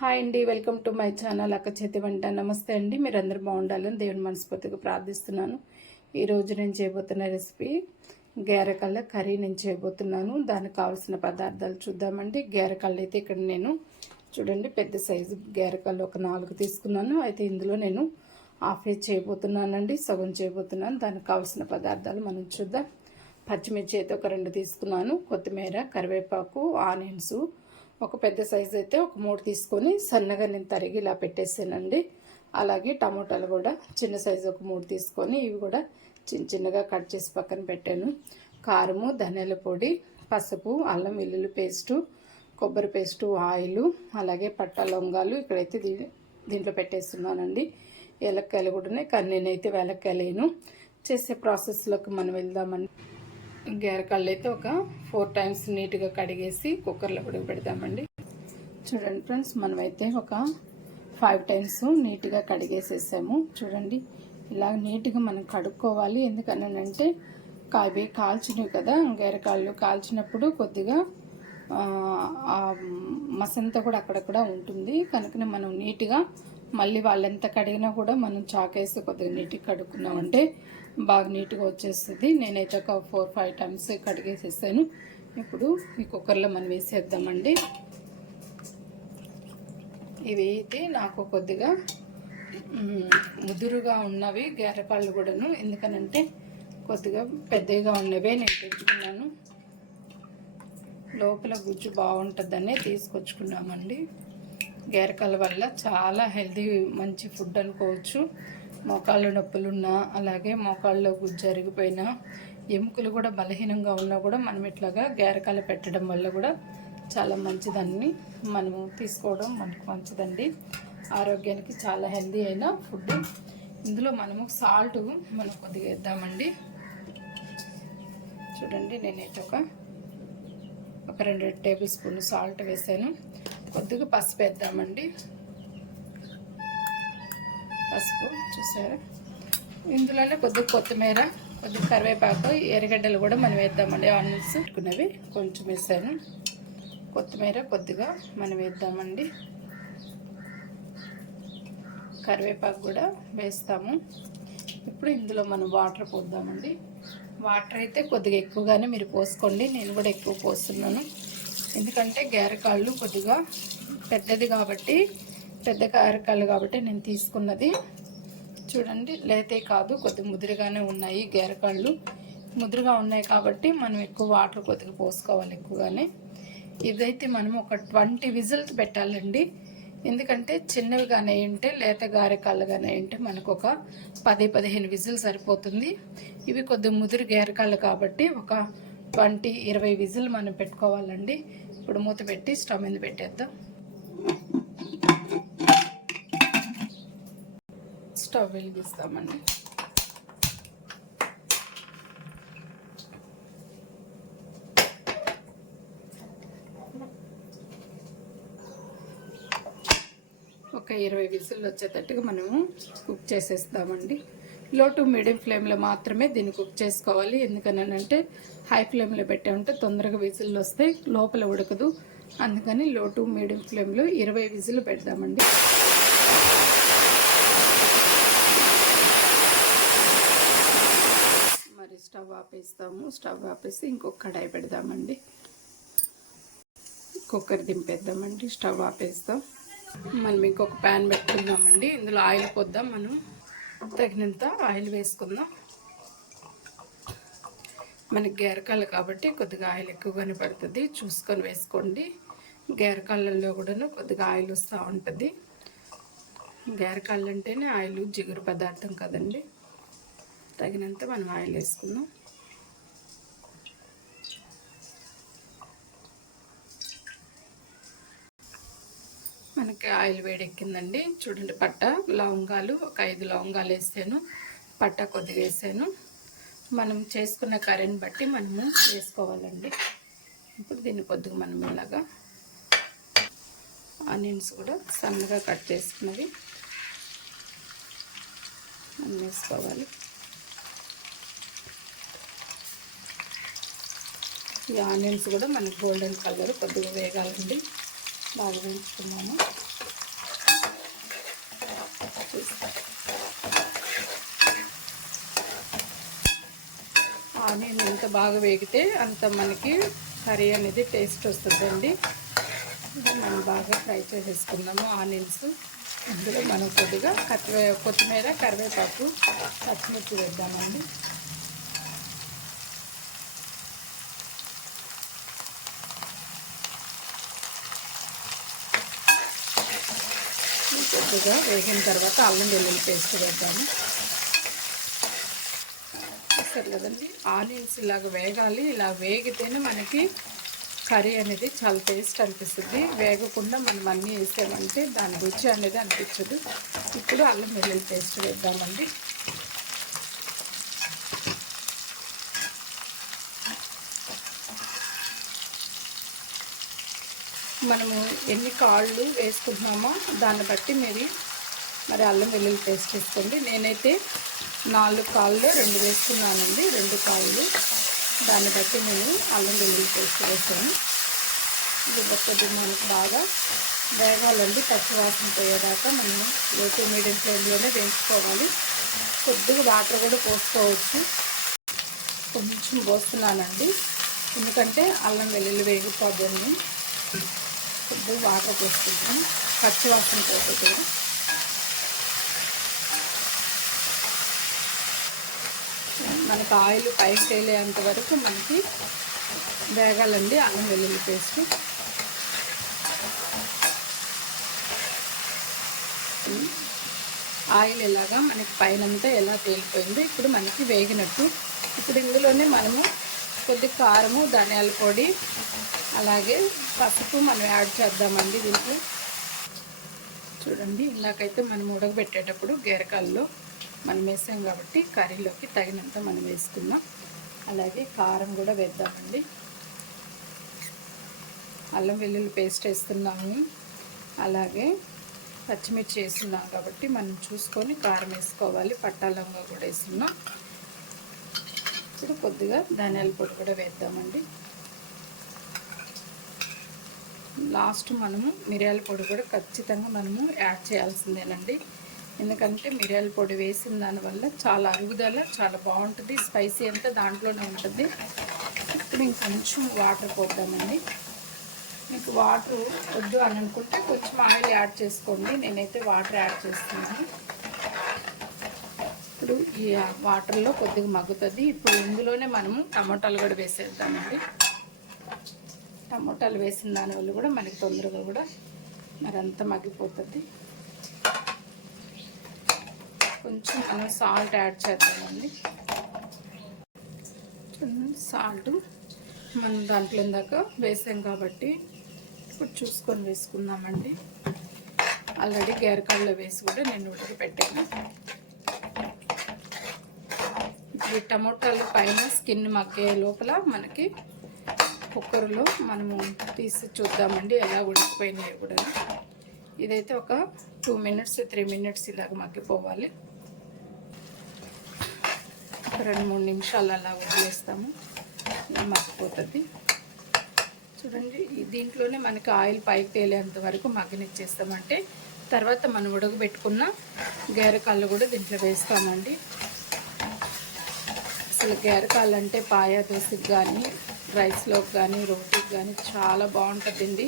Hi అండి, welcome to my channel అక్క చేతి వంట. నమస్తే అండి, మీరందరూ బాగుండాలని దేవుని మనస్ఫూర్తిగా ప్రార్థిస్తున్నాను. ఈరోజు నేను చేయబోతున్న రెసిపీ గేరకళ్ళ కర్రీ నేను చేయబోతున్నాను. దానికి కావాల్సిన పదార్థాలు చూద్దామండి. గేరకళ్ళు అయితే ఇక్కడ నేను చూడండి పెద్ద సైజు గేరకళ్ళు ఒక 4 తీసుకున్నాను. అయితే ఇందులో నేను హాఫ్ చేయబోతున్నానండి, సగం చేయబోతున్నాను. దానికి కావాల్సిన పదార్థాలు మనం చూద్దాం. పచ్చిమిర్చి అయితే ఒక 2 తీసుకున్నాను, కొత్తిమీర, కరివేపాకు, ఆనియన్స్ ఒక పెద్ద సైజు అయితే ఒక 3 తీసుకొని సన్నగా నేను తరిగి ఇలా పెట్టేసానండి. అలాగే టమాటాలు కూడా చిన్న సైజు ఒక 3 తీసుకొని ఇవి కూడా చిన్నగా కట్ చేసి పక్కన పెట్టాను. కారము, ధనియాల పొడి, పసుపు, అల్లం వెల్లుల్లి పేస్టు, కొబ్బరి పేస్టు, ఆయిల్, అలాగే పట్ట లవంగాలు ఇక్కడైతే దీంట్లో పెట్టేస్తున్నానండి. ఏలక్కాయలు కూడా ఉన్నాయి, కానీ నేనైతే ఏలక్కాయలేను. చేసే ప్రాసెస్లోకి మనం వెళ్దామండి. గేరకళ్ళు అయితే ఒక 4 టైమ్స్ నీట్గా కడిగేసి కుక్కర్లో ఉడకబెడతామండి. చూడండి ఫ్రెండ్స్, మనమైతే ఒక 5 టైమ్స్ నీట్గా కడిగేసేసాము. చూడండి ఇలా నీట్గా మనం కడుక్కోవాలి. ఎందుకనంటే కాల్చినవి కదా, గేరకాళ్ళు కాల్చినప్పుడు కొద్దిగా మసంతా కూడా అక్కడక్కడ ఉంటుంది. కనుకనే మనం నీట్గా మళ్ళీ వాళ్ళెంత కడిగినా కూడా మనం చాకేసి కొద్దిగా నీట్గా కడుక్కున్నామంటే బాగా నీట్గా వచ్చేస్తుంది. నేనైతే ఒక 4-5 టైమ్స్ కడిగేసేసాను. ఇప్పుడు ఈ కుక్కర్లో మనం వేసేద్దామండి. ఇవి అయితే నాకు కొద్దిగా ముదురుగా ఉన్నవి గేరకాళ్ళు కూడాను, ఎందుకనంటే కొద్దిగా పెద్దగా ఉన్నవే నేను తెచ్చుకున్నాను. లోపల గుజ్జు బాగుంటుందనే తీసుకొచ్చుకున్నామండి. గేరకాళ్ళ వల్ల చాలా హెల్తీ, మంచి ఫుడ్ అనుకోవచ్చు. మోకాళ్ళ నొప్పులున్నా, అలాగే మోకాళ్ళలో గుజ్జు జరిగిపోయినా, ఎముకలు కూడా బలహీనంగా ఉన్నా కూడా మనం ఇట్లాగా గేరకాలు పెట్టడం వల్ల కూడా చాలా మంచిదని మనము తీసుకోవడం మనకు మంచిదండి. ఆరోగ్యానికి చాలా హెల్తీ అయిన ఫుడ్. ఇందులో మనము సాల్ట్ మనం కొద్దిగా వేద్దామండి. చూడండి నేనైతే ఒక 2 టేబుల్ స్పూన్ సాల్ట్ వేసాను. కొద్దిగా పసుపు వేద్దామండి. పసుపు చూసారా, ఇందులోనే కొద్దిగా కొత్తిమీర, కొద్దిగా కరివేపాకు, ఎర్రగడ్డలు కూడా మనం వేద్దామండి. ఆనియన్స్ పెట్టుకున్నవి కొంచెం వేసాను. కొత్తిమీర కొద్దిగా మనం వేద్దామండి. కరివేపాకు కూడా వేస్తాము. ఇప్పుడు ఇందులో మనం వాటర్ పోద్దామండి. వాటర్ అయితే కొద్దిగా ఎక్కువగానే మీరు పోసుకోండి. నేను కూడా ఎక్కువ పోస్తున్నాను, ఎందుకంటే గేరకాళ్ళు కొద్దిగా పెద్దది కాబట్టి, పెద్ద గేరకాళ్ళు కాబట్టి నేను తీసుకున్నది. చూడండి లేతే కాదు, కొద్దిగా ముదురుగానే ఉన్నాయి గేరకాళ్ళు. ముదురుగా ఉన్నాయి కాబట్టి మనం ఎక్కువ వాటర్ కొద్దిగా పోసుకోవాలి ఎక్కువగానే. ఇదైతే మనం ఒక 20 విజిల్స్ పెట్టాలండి. ఎందుకంటే చిన్నవి కానీ ఉంటే, లేత గేరకాళ్ళు కానీ ఉంటే మనకు ఒక 10-15 విజిల్ సరిపోతుంది. ఇవి కొద్దిగా ముదురు గేరకాళ్ళు కాబట్టి ఒక 20-20 విజిల్ మనం పెట్టుకోవాలండి. ఇప్పుడు మూత పెట్టి స్టవ్ మీద పెట్టేద్దాం. స్టవ్ వెలిగిస్తామండి. ఒక 20 విజిల్ వచ్చేటట్టుగా మనము కుక్ చేసేస్తామండి. లో టు మీడియం ఫ్లేమ్లో మాత్రమే దీన్ని కుక్ చేసుకోవాలి. ఎందుకనంటే హై ఫ్లేమ్లో పెట్టామంటే తొందరగా విజిల్లు వస్తాయి, లోపల ఉడకదు. అందుకని లో టు మీడియం ఫ్లేమ్లో 20 విజిల్ పెడదామండి. మరి స్టవ్ ఆపేస్తాము. స్టవ్ ఆపేసి ఇంకొక కడాయి పెడదామండి. కుక్కర్ దింపేద్దామండి. స్టవ్ ఆపేస్తాం. మనం ఇంకొక ప్యాన్ పెట్టుకుందామండి. ఇందులో ఆయిల్ పోద్దాం. మనం తగినంత ఆయిల్ వేసుకుందాం. మనకి గేరకాళ్ళు కాబట్టి కొద్దిగా ఆయిల్ ఎక్కువగానే పడుతుంది, చూసుకొని వేసుకోండి. గేరకాళ్ళల్లో కూడాను కొద్దిగా ఆయిల్ వస్తూ ఉంటుంది. గేరకాళ్ళు అంటేనే ఆయిల్ జిగురు పదార్థం కదండి. తగినంత మనం ఆయిల్ వేసుకుందాం. మనకి ఆయిల్ వేడెక్కిందండి. చూడండి పట్ట, లవంగాలు ఒక 5 లవంగాలు వేసాను, పట్ట కొద్దిగా వేసాను. మనం చేసుకున్న కర్రీని బట్టి మనము వేసుకోవాలండి. ఇప్పుడు దీన్ని కొద్దిగా మనం ఇలాగా ఆనియన్స్ కూడా సన్నగా కట్ చేసుకున్నవి మనం వేసుకోవాలి. ఈ ఆనియన్స్ కూడా మనకి గోల్డెన్ కలర్ కొద్దిగా వేగాలండి. బాగా వేయించుకున్నాము. ఆనియన్ ఎంత బాగా వేగితే అంత మనకి కర్రీ అనేది టేస్ట్ వస్తుందండి. మనం బాగా ఫ్రై చేసేసుకుందాము ఆనియన్స్. ఇందులో మనం కొద్దిగా కొత్తిమీర, కరివేపాకు, పచ్చిమిర్చి వేద్దామండి. కొద్దిగా వేగిన తర్వాత అల్లం వెల్లుల్లి పేస్ట్ వేద్దాము. చూస్తారు కదండి, ఆనియన్స్ ఇలాగ వేగాలి. ఇలా వేగితేనే మనకి కర్రీ అనేది చాలా టేస్ట్ అనిపిస్తుంది. వేగకుండా మనం అన్నీ వేసామంటే దాని రుచి అనేది అనిపించదు. ఇప్పుడు అల్లం వెల్లుల్లి పేస్ట్ వేద్దామండి. మనము ఎన్ని కాళ్ళు వేసుకుంటున్నామో దాన్ని బట్టి మరి అల్లం వెల్లుల్లి పేస్ట్ వేసుకోండి. నేనైతే 4 కాళ్ళు 2 వేసుకున్నానండి. 2 కాళ్ళు, దాన్ని బట్టి నేను అల్లం వెల్లుల్లి పేస్ట్ వేసాను. ఇది కొద్దిగా మనకు బాగా వేగాలండి. పచ్చివాసన పోయేదాకా మనము లో టు మీడియం ఫ్లేమ్లోనే వేసుకోవాలి. కొద్దిగా వాటర్ కూడా పోసుకోవచ్చు. కొంచెం పోస్తున్నానండి, ఎందుకంటే అల్లం వెల్లుల్లి వేగిపోద్దని. కొద్దిగా వాటర్ పోసుకుంటాం పచ్చివాసన పోతే. మనకు ఆయిల్ పైకి తేలేంత వరకు మనకి వేగాలండి అల్లం వెల్లుల్లి పేస్ట్. ఆయిల్ ఇలాగా మనకి పైనంతా ఎలా తేలిపోయిందో ఇప్పుడు మనకి వేగినట్టు. ఇప్పుడు ఇందులోనే మనము కొద్ది కారము, ధనియాల పొడి, అలాగే పసుపు మనం యాడ్ చేద్దామండి దీంట్లో. చూడండి, ఇలాగైతే మనం ఉడకబెట్టేటప్పుడు గేరకాల్లో మనం వేసాం కాబట్టి కర్రీలోకి తగినంత మనం వేసుకుందాం. అలాగే కారం కూడా వేద్దామండి. అల్లం వెల్లుల్లి పేస్ట్ వేస్తున్నాము, అలాగే పచ్చిమిర్చి వేస్తున్నాం కాబట్టి మనం చూసుకొని కారం వేసుకోవాలి. పట్టాలంగా కూడా వేస్తున్నాం. ఇప్పుడు కొద్దిగా ధనియాల పొడి కూడా వేద్దామండి. లాస్ట్ మనము మిరియాల పొడి కూడా ఖచ్చితంగా మనము యాడ్ చేయాల్సిందేనండి. ఎందుకంటే మిరియాల పొడి వేసిన దానివల్ల చాలా అరుగుదల, చాలా బాగుంటుంది. స్పైసీ అంతా దాంట్లోనే ఉంటుంది. ఇప్పుడు ఇంకొంచెం వాటర్ పోద్దామండి. మీకు వాటర్ వద్దు అని అనుకుంటే కొంచెం ఆయిల్ యాడ్ చేసుకోండి. నేనైతే వాటర్ యాడ్ చేస్తున్నాను. ఇప్పుడు ఈ వాటర్లో కొద్దిగా మగ్గుతుంది. ఇప్పుడు ఇందులోనే మనము టమాటాలు కూడా వేసేద్దామండి. టమాటాలు వేసిన దానివల్ల కూడా మనకి తొందరగా కూడా మరంతా మగ్గిపోతుంది. కొంచెం మనం సాల్ట్ యాడ్ చేద్దామండి. సాల్ట్ మనం దాంట్లో ఇందాక వేసాం కాబట్టి ఇప్పుడు చూసుకొని వేసుకుందామండి. ఆల్రెడీ గేరకాయలో వేసి కూడా నేను ఉడకపెట్టాను. ఈ టమోటాలు పైన స్కిన్ మగ్గే లోపల మనకి కుక్కర్లో మనము తీసి చూద్దామండి ఎలా ఉడికిపోయినాయి కూడా. ఇదైతే ఒక 2 మినిట్స్ 3 మినిట్స్ ఇలాగ మగ్గిపోవాలి. 2-3 నిమిషాలు అలా వదిలేస్తాము, మగ్గిపోతుంది. చూడండి, దీంట్లోనే మనకి ఆయిల్ పైకి తేలేంత వరకు మగ్గనిచ్చేస్తామంటే తర్వాత మనం ఉడకబెట్టుకున్న గేరకాళ్ళు కూడా దీంట్లో వేస్తామండి. అసలు గేరకాళ్ళు అంటే పాయా దోశకి కానీ, రైస్లోకి కానీ, రోటీకి కానీ చాలా బాగుంటుందండి.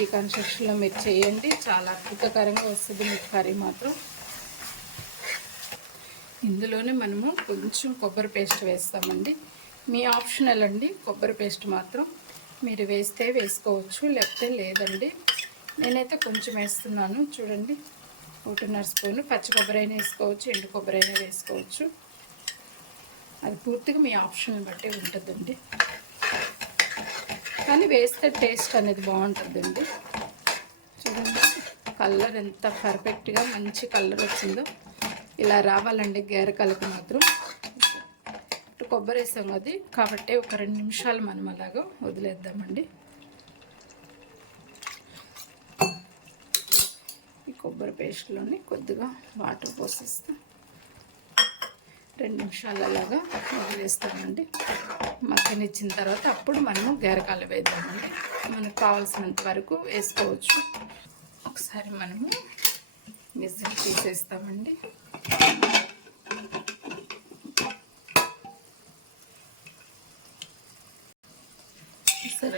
ఈ కన్స్ట్రక్షన్లో మీరు చేయండి, చాలా అద్భుతకరంగా వస్తుంది మీకు కర్రీ మాత్రం. ఇందులోనే మనము కొంచెం కొబ్బరి పేస్ట్ వేస్తామండి. మీ ఆప్షనల్ అండి. కొబ్బరి పేస్ట్ మాత్రం మీరు వేస్తే వేసుకోవచ్చు, లేకపోతే లేదండి. నేనైతే కొంచెం వేస్తున్నాను. చూడండి, 1.5 స్పూను. పచ్చి కొబ్బరి అయినా వేసుకోవచ్చు, ఎండు కొబ్బరి అయినా వేసుకోవచ్చు. అది పూర్తిగా మీ ఆప్షన్ బట్టి ఉంటుందండి. కానీ వేస్తే టేస్ట్ అనేది బాగుంటుందండి. చూడండి, కలర్ ఎంత పర్ఫెక్ట్గా మంచి కలర్ వచ్చిందో. ఇలా రావాలండి గేరకాయలకు మాత్రం. కొబ్బరి వేసాం అది కాబట్టి ఒక 2 నిమిషాలు మనం అలాగా వదిలేద్దామండి. ఈ కొబ్బరి పేస్ట్లోని కొద్దిగా వాటర్ పోసేస్తాం. 2 నిమిషాలు అలాగా వదిలేస్తామండి. మగ్గనిచ్చిన తర్వాత అప్పుడు మనము గేరకాయలు వేద్దామండి. మనకు కావాల్సినంత వరకు వేసుకోవచ్చు. ఒకసారి మనము విజిల్ తీసేస్తామండి.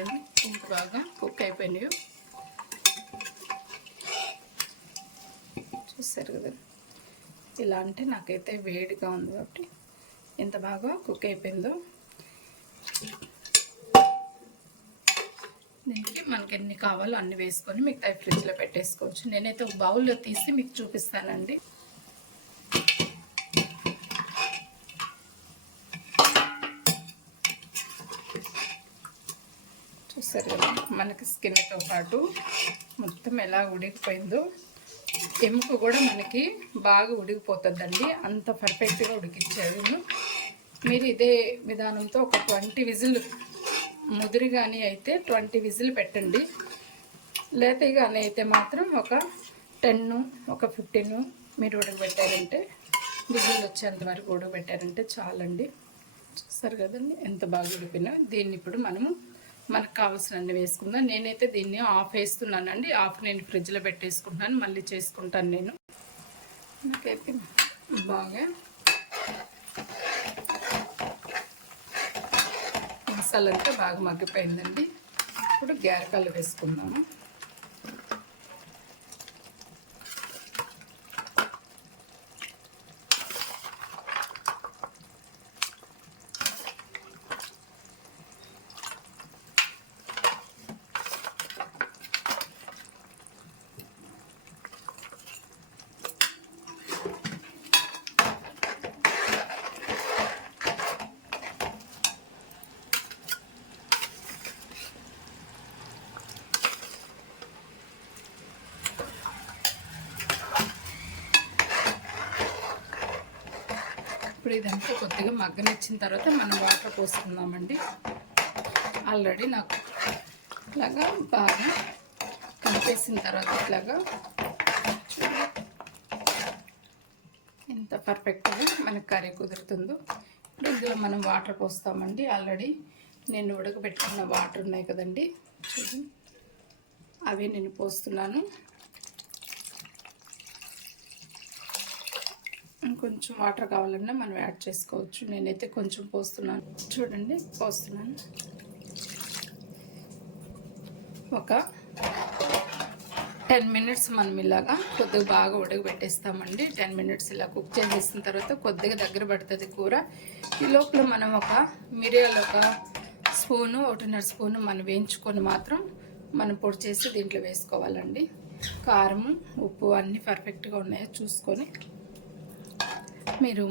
చూడండి ఇంత బాగా కుక్ అయిపోయినాయి. చూస్తారు కదా, ఇలా అంటే నాకైతే వేడిగా ఉంది కాబట్టి ఎంత బాగా కుక్ అయిపోయిందో. దీనికి మనకి ఎన్ని కావాలో అన్ని వేసుకొని మిగతా ఫ్రిడ్జ్లో పెట్టేసుకోవచ్చు. నేనైతే ఒక బౌల్లో తీసి మీకు చూపిస్తానండి. చూస్తారు కదా మనకి స్కిన్తో పాటు మొత్తం ఎలా ఉడికిపోయిందో. ఎముక కూడా మనకి బాగా ఉడికిపోతుందండి, అంత పర్ఫెక్ట్గా ఉడికించారు. మీరు ఇదే విధానంతో ఒక 20 విజిల్, ముదిరిగాని అయితే 20 విజిల్ పెట్టండి. లేతగాని అయితే మాత్రం ఒక 10, ఒక 15 మీరు ఉడకబెట్టారంటే, విజిల్ వచ్చేంత వరకు ఉడకబెట్టారంటే చాలండి. చూస్తారు కదండి ఎంత బాగా ఉడికినా. దీన్ని ఇప్పుడు మనకు కావాల్సినన్ని వేసుకుందాం. నేనైతే దీన్ని ఆఫ్ వేస్తున్నానండి. ఆఫ్ నేను ఫ్రిడ్జ్లో పెట్టేసుకుంటున్నాను, మళ్ళీ చేసుకుంటాను నేను. నాకైతే బాగా మసాలా అంతా బాగా మగ్గిపోయిందండి. ఇప్పుడు గారెకల్లు వేసుకుందాము. ఇప్పుడు ఇదంతా కొద్దిగా మగ్గనిచ్చిన తర్వాత మనం వాటర్ పోసుకుందామండి. ఆల్రెడీ నాకు ఇట్లాగా బాగా కలిపేసిన తర్వాత ఇట్లాగా ఎంత పర్ఫెక్ట్గా మనకు కర్రీ కుదురుతుందో. ఇప్పుడు ఇందులో మనం వాటర్ పోస్తామండి. ఆల్రెడీ నేను ఉడకబెట్టుకున్న వాటర్ ఉన్నాయి కదండి, చూడండి అవి నేను పోస్తున్నాను. కొంచెం వాటర్ కావాలన్నా మనం యాడ్ చేసుకోవచ్చు. నేనైతే కొంచెం పోస్తున్నాను, చూడండి పోస్తున్నాను. ఒక 10 మినిట్స్ మనం ఇలాగా కొద్దిగా బాగా ఉడకబెట్టేస్తామండి. 10 మినిట్స్ ఇలా కుక్ చేసేసిన తర్వాత కొద్దిగా దగ్గర పడుతుంది కూర. ఈ లోపల మనం ఒక మిరియాలు ఒక స్పూను, 1.5 స్పూను మనం వేయించుకొని మాత్రం మనం పొడి చేసి దీంట్లో వేసుకోవాలండి. కారం, ఉప్పు అన్నీ పర్ఫెక్ట్గా ఉన్నాయో చూసుకొని, మీరు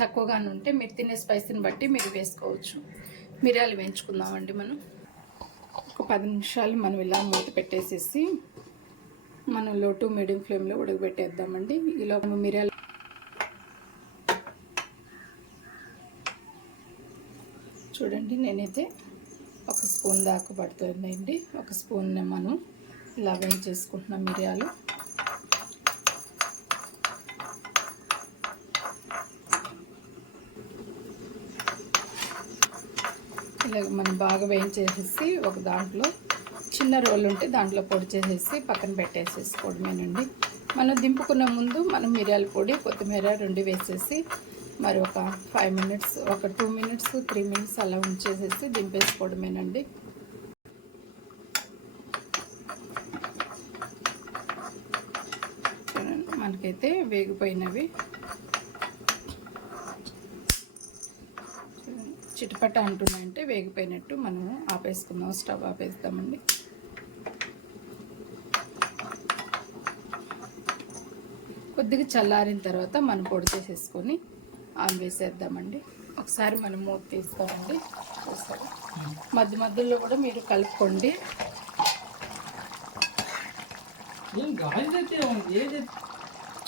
తక్కువగానే ఉంటే మీరు తినే స్పైసీని బట్టి మీరు వేసుకోవచ్చు. మిరియాలు వేయించుకుందామండి. మనం ఒక 10 నిమిషాలు మనం ఇలా మూత పెట్టేసేసి మనం లో టు మీడియం ఫ్లేమ్లో ఉడకబెట్టేద్దామండి. ఈలో మిరియాలు చూడండి, నేనైతే 1 స్పూన్ దాకా పడుతుందండి. 1 స్పూన్ మనం ఇలా వేయించేసుకుంటున్నాం మిరియాలు. ఇలాగ మనం బాగా వేయించేసేసి ఒక దాంట్లో చిన్న రోల్ ఉంటే దాంట్లో పొడి చేసేసి పక్కన పెట్టేసేసుకోవడమేనండి. మనం దింపుకున్న ముందు మనం మిరియాల పొడి, కొత్తిమీర 2 వేసేసి మరి ఒక 5 మినిట్స్, ఒక 2 మినిట్స్, 3 మినిట్స్ అలా ఉంచేసేసి దింపేసుకోవడమేనండి. మనకైతే వేగిపోయినవి చిటపట అంటున్నాయంటే వేగిపోయినట్టు. మనము ఆపేసుకుందాం, స్టవ్ ఆపేస్తామండి. కొద్దిగా చల్లారిన తర్వాత మనం పొడి చేసేసుకొని ఆన్ వేసేద్దామండి. ఒకసారి మనం మూత తీస్తామండి. చూస్తారు, మధ్య మధ్యలో కూడా మీరు కలుపుకోండి.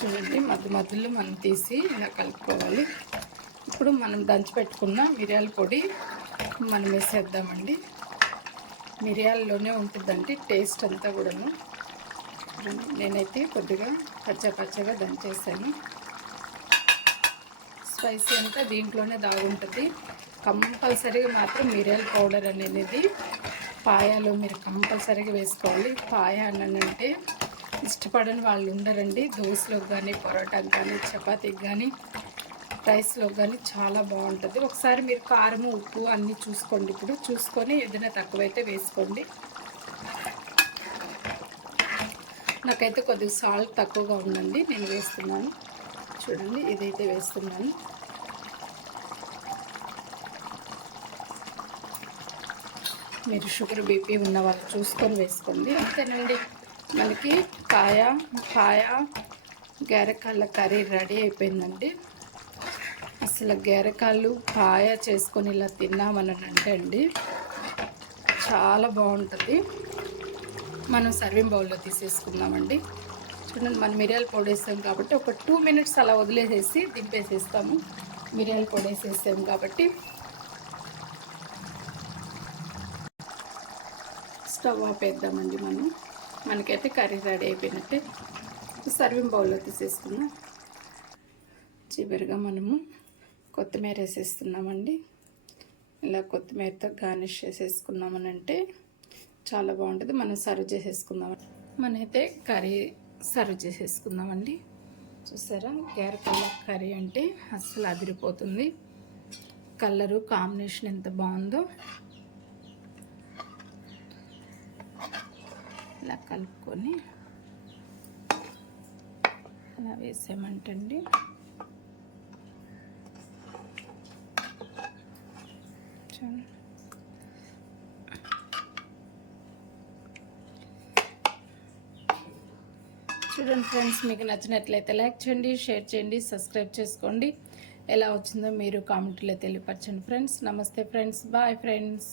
చూడండి, మధ్య మధ్యలో మనం తీసి ఇలా కలుపుకోవాలి. ఇప్పుడు మనం దంచి పెట్టుకున్న మిరియాల పొడి మనం వేసేద్దామండి. మిరియాలలోనే ఉంటుందండి టేస్ట్ అంతా కూడాను. నేనైతే కొద్దిగా పచ్చగా దంచేసాను. స్పైసీ అంతా దీంట్లోనే దాగుంటుంది. కంపల్సరీగా మాత్రం మిరియాల పౌడర్ అనేది పాయాలో మీరు కంపల్సరీగా వేసుకోవాలి. పాయ అంటే ఇష్టపడని వాళ్ళు ఉండరండి. దోశలకు కానీ, పొరోటాకు కానీ, చపాతీకి కానీ రైస్లో కానీ చాలా బాగుంటుంది. ఒకసారి మీరు కారం ఉప్పు అన్నీ చూసుకోండి. ఇప్పుడు చూసుకొని ఏదైనా తక్కువైతే వేసుకోండి. నాకైతే కొద్దిగా సాల్ట్ తక్కువగా ఉందండి, నేను వేస్తున్నాను. చూడండి, ఇదైతే వేస్తున్నాను. మీరు షుగర్ బీపీ ఉన్న వాళ్ళు చూసుకొని వేసుకోండి. అంతేనండి, మనకి కాయ గారెకాళ్ళ కర్రీ రెడీ అయిపోయిందండి. అసలు గారెకాళ్ళు కాయ చేసుకొని ఇలా తిన్నామని అంటే అండి చాలా బాగుంటుంది. మనం సర్వింగ్ బౌల్లో తీసేసుకుందామండి. చూడండి, మనం మిరియాల పొడి వేసాం కాబట్టి ఒక 2 minutes అలా వదిలేసేసి దింపేసేస్తాము. మిరియాల పొడి వేసేసాం కాబట్టి స్టవ్ ఆపేద్దామండి. మనకైతే కర్రీ రెడీ అయిపోయినట్టే. సర్వింగ్ బౌల్లో తీసేసుకుందాం. చివరిగా మనము కొత్తిమీర వేసేస్తున్నామండి. ఇలా కొత్తిమీరతో గార్నిష్ చేసేసుకున్నామనంటే చాలా బాగుంటుంది. మనం సర్వ్ చేసేసుకుందాం. మనైతే కర్రీ సర్వ్ చేసేసుకుందామండి. చూసారా, గారెకాళ్ళ కర్రీ అంటే అస్సలు అదిరిపోతుంది. కలరు కాంబినేషన్ ఎంత బాగుందో. ఇలా కలుపుకొని అలా వేసామంటండి. చూడండి ఫ్రెండ్స్, మీకు నచ్చినట్లయితే లైక్ చేయండి, షేర్ చేయండి, సబ్స్క్రైబ్ చేసుకోండి. ఎలా వచ్చిందో మీరు కామెంట్లో తెలియపరచండి ఫ్రెండ్స్. నమస్తే ఫ్రెండ్స్, బాయ్ ఫ్రెండ్స్.